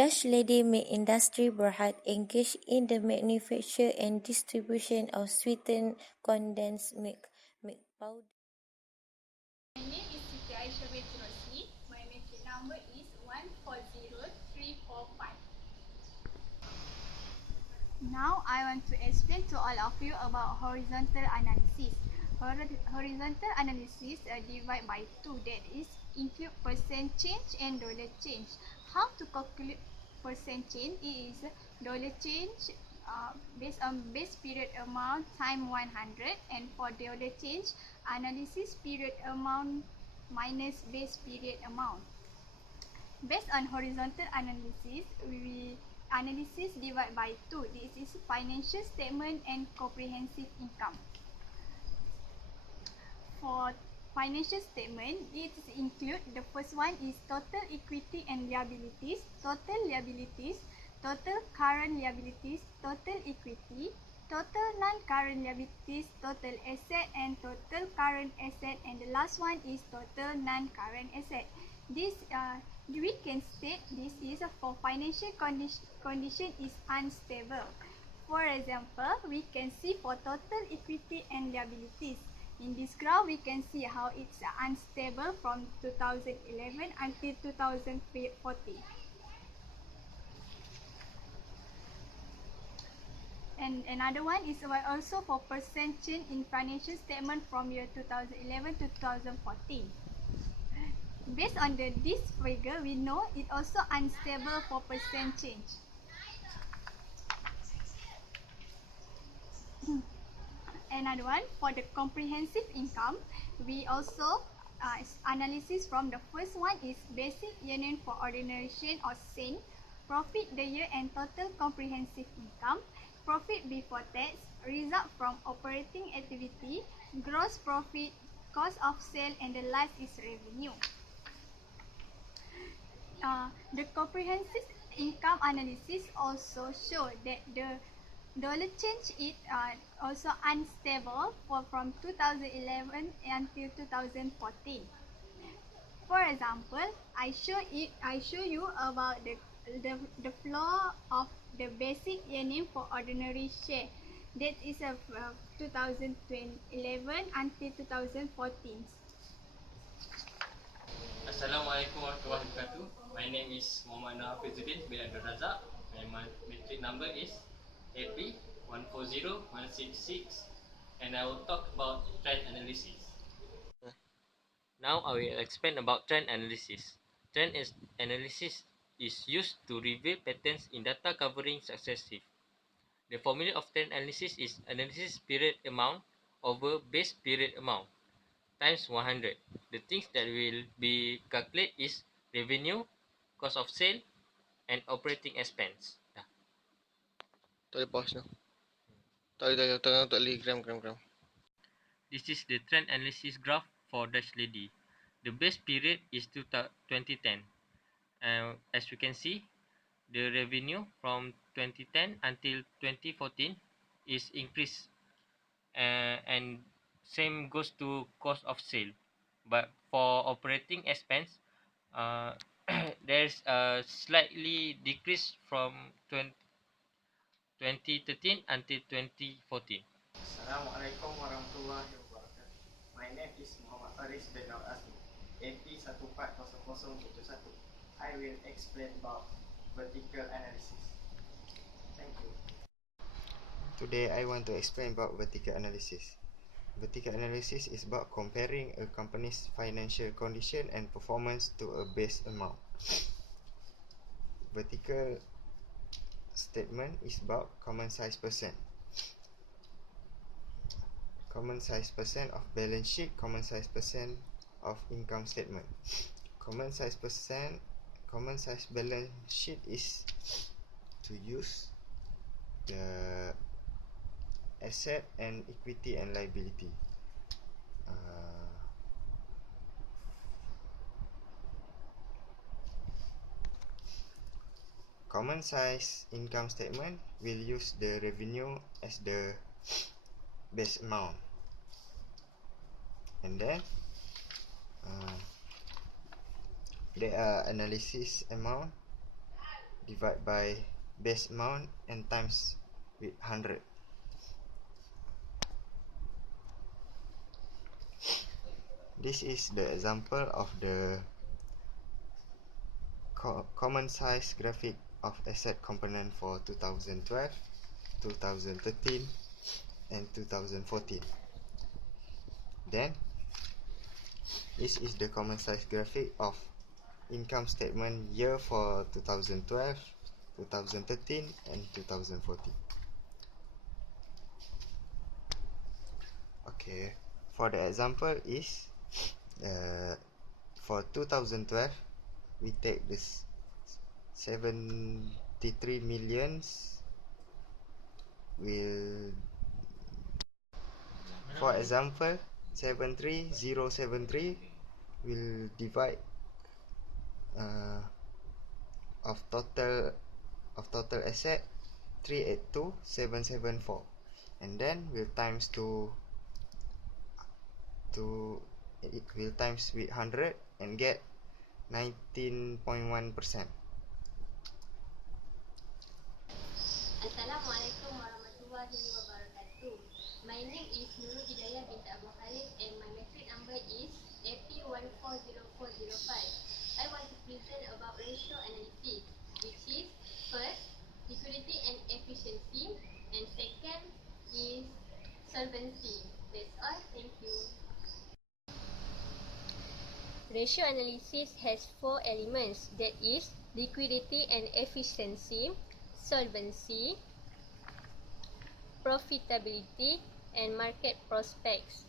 Dutch lady milk industry Berhad engaged in the manufacture and distribution of sweetened condensed milk powder. My name is Siti Aisha Rossi. My metric number is 140345. Now I want to explain to all of you about horizontal analysis. Horizontal analysis divide by two, that is include percent change and dollar change. How to calculate percent change? It is dollar change based on base period amount time 100, and for dollar change analysis period amount minus base period amount. Based on horizontal analysis, we analysis divide by two. This is financial statement and comprehensive income. For financial statement, it include the first one is total equity and liabilities, total current liabilities, total equity, total non-current liabilities, total asset and total current asset, and the last one is total non-current asset. This we can state this is for financial condition is unstable. For example, we can see for total equity and liabilities. In this graph, we can see how it's unstable from 2011 until 2014. And another one is also for percent change in financial statement from year 2011 to 2014. Based on this figure, we know it also unstable for percent change. Another one for the comprehensive income, we also analysis from the first one is basic earning for ordinary share or SEN, profit the year and total comprehensive income, profit before tax, result from operating activity, gross profit, cost of sale, and the last is revenue. The comprehensive income analysis also show that the dollar change is also unstable from 2011 until 2014. For example, I show you about the flow of the basic earning for ordinary share. That is 2011 until 2014. Assalamualaikum warahmatullahi wabarakatuh. My name is Muhammad Nafizuddin bin Abdul Razak, and my metric number is AP140166, and I will talk about trend analysis. Now I will explain about trend analysis. Trend analysis is used to reveal patterns in data covering successive. The formula of trend analysis is analysis period amount over base period amount times 100. The things that will be calculated is revenue, cost of sale, and operating expense. Tak boleh pause tu. Tak boleh gram. This is the trend analysis graph for Dutch lady. The base period is 2010. As you can see, the revenue from 2010 until 2014 is increased, and same goes to cost of sale. But for operating expense, there's a slightly decrease from 2013 until 2014. Assalamualaikum warahmatullahi wabarakatuh. My name is Muhammad Faris bin Nur Asmi, AP140071. I will explain about vertical analysis. Thank you. Today I want to explain about vertical analysis. Vertical analysis is about comparing a company's financial condition and performance to a base amount. Vertical statement is about common size percent. Common size percent of balance sheet, common size percent of income statement. Common size balance sheet is to use the asset and equity and liability. Common size income statement will use the revenue as the base amount, and then there are analysis amount. divide by base amount and times with 100. This is the example of the common size graphic of asset component for 2012, 2013 and 2014. Then this is the common size graphic of income statement year for 2012, 2013 and 2014. Okay, for the example is for 2012 we take this 73 millions will, for example 73073 will divide of total asset 382774, and then we'll times it will times with 100 and get 19.1%. Assalamualaikum warahmatullahi wabarakatuh. My name is Nurul Hidayah binti Abu Khalid and my metric number is AP140405. I want to present about ratio analysis, which is first, liquidity and efficiency, and second is solvency. That's all. Thank you. Ratio analysis has 4 elements, that is liquidity and efficiency, solvency, profitability, and market prospects.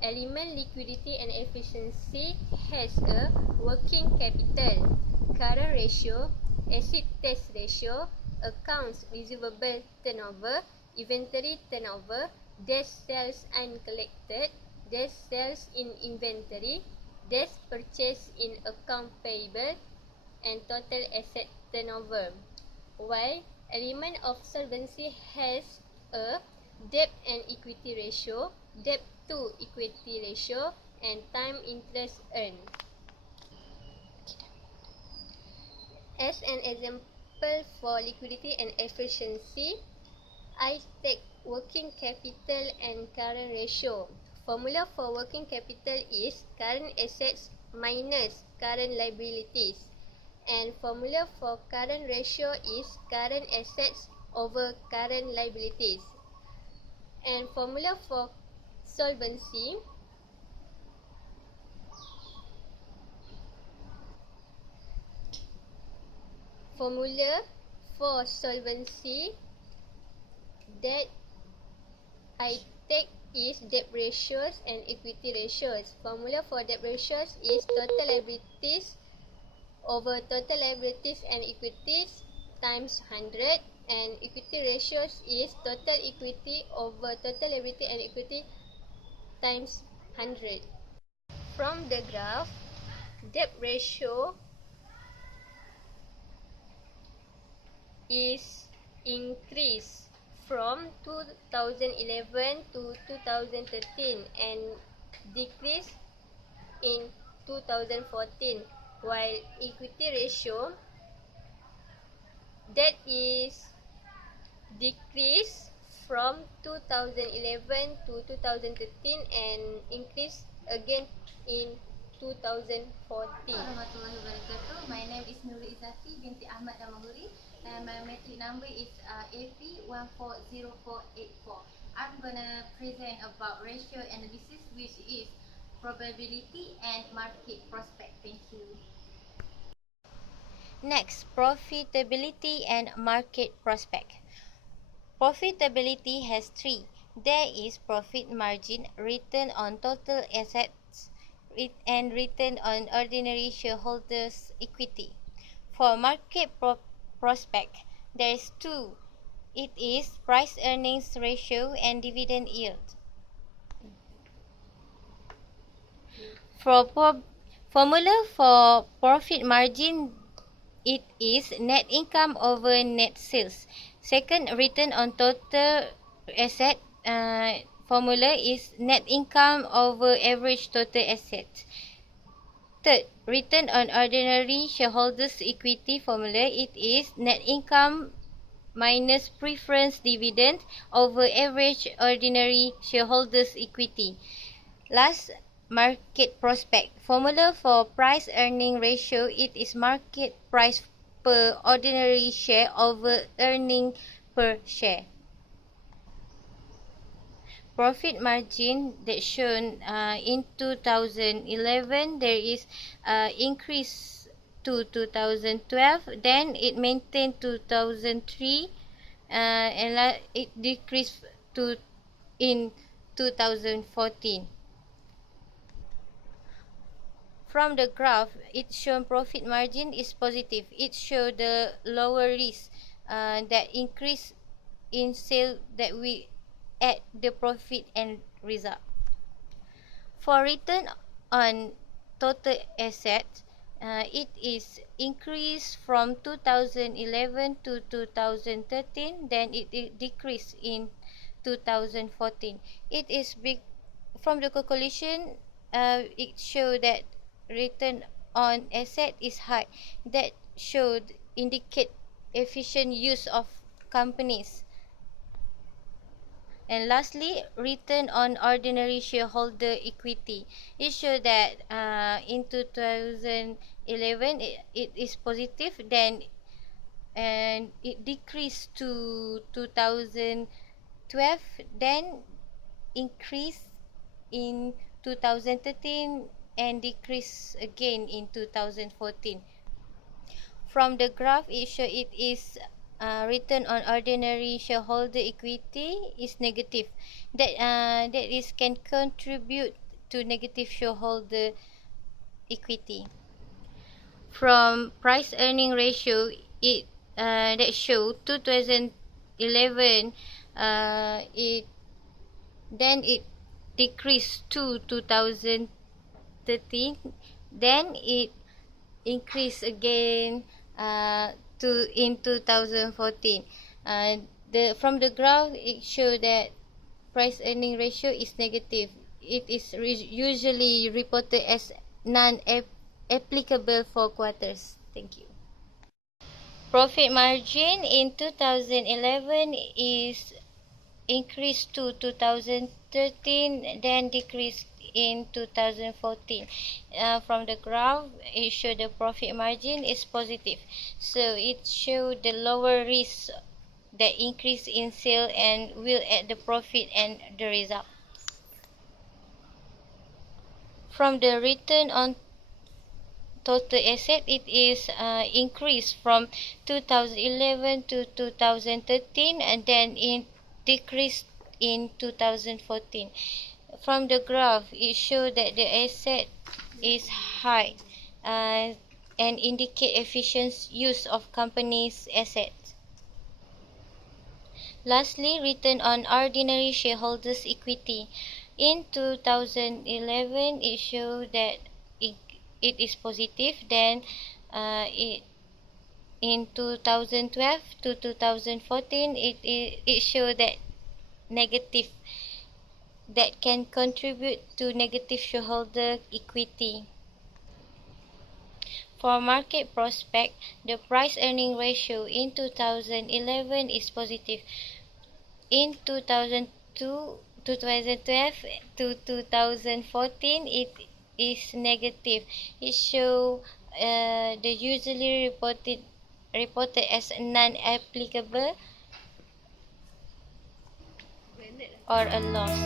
Element liquidity and efficiency has a working capital, current ratio, acid test ratio, accounts receivable turnover, inventory turnover, days sales uncollected, days sales in inventory, days purchase in account payable, and total asset turnover. While element of solvency has a debt and equity ratio, debt to equity ratio, and time interest earned. As an example for liquidity and efficiency, I take working capital and current ratio. Formula for working capital is current assets minus current liabilities, and formula for current ratio is current assets over current liabilities. And formula for solvency, that I take is debt ratios and equity ratios. Formula for debt ratios is total liabilities over total liabilities and equities times 100, and equity ratios is total equity over total liability and equity times 100. From the graph, debt ratio is increased from 2011 to 2013 and decreased in 2014, while equity ratio, that is decreased from 2011 to 2013 and increased again in 2014. Warahmatullahi wabarakatuh. My name is Nurul Izzati binti Ahmad Damahuri and my metric number is AP140484. I'm gonna present about ratio analysis, which is probability and market prospect. Thank you. Next, profitability and market prospect. Profitability has three. There is profit margin, return on total assets, and return on ordinary shareholders' equity. For market prospect, there is two. It is price earnings ratio and dividend yield. Formula for profit margin, it is net income over net sales. Second, return on total asset formula is net income over average total asset. Third, return on ordinary shareholders' equity formula, it is net income minus preference dividend over average ordinary shareholders' equity. Last, market prospect. Formula for price earning ratio, it is market price per ordinary share over earning per share. Profit margin that shown in 2011, there is increase to 2012, then it maintained 2003, and it decreased to in 2014. From the graph, it shown profit margin is positive. It show the lower risk that increase in sale that we add the profit and result. For return on total assets, it is increased from 2011 to 2013, then it decreased in 2014. It is big. From the calculation, it showed that return on asset is high. That should indicate efficient use of companies. And lastly, return on ordinary shareholder equity. It showed that in 2011 it is positive, then and it decreased to 2012, then increased in 2013 and decreased again in 2014. From the graph, it shows it is return on ordinary shareholder equity is negative. That is can contribute to negative shareholder equity. From price earning ratio, it that show 2011 it decreased to 2013, then it increased again to in 2014. From the graph, it shows that price earning ratio is negative. It is usually reported as non-applicable for quarters. Thank you. Profit margin in 2011 is increased to 2013, then decreased in 2014. From the graph, it shows the profit margin is positive. So it shows the lower risk that increase in sale and will add the profit and the result. From the return on total asset, it is increased from 2011 to 2013, and then it decreased in 2014. From the graph, it shows that the asset is high and indicate efficient use of company's assets. Lastly, return on ordinary shareholders' equity. In 2011, it shows that it is positive. Then in 2012 to 2014, it shows that negative. That can contribute to negative shareholder equity. For market prospect, the price earning ratio in 2011 is positive. In 2012 to 2014, it is negative. It shows the usually reported as non-applicable or a loss.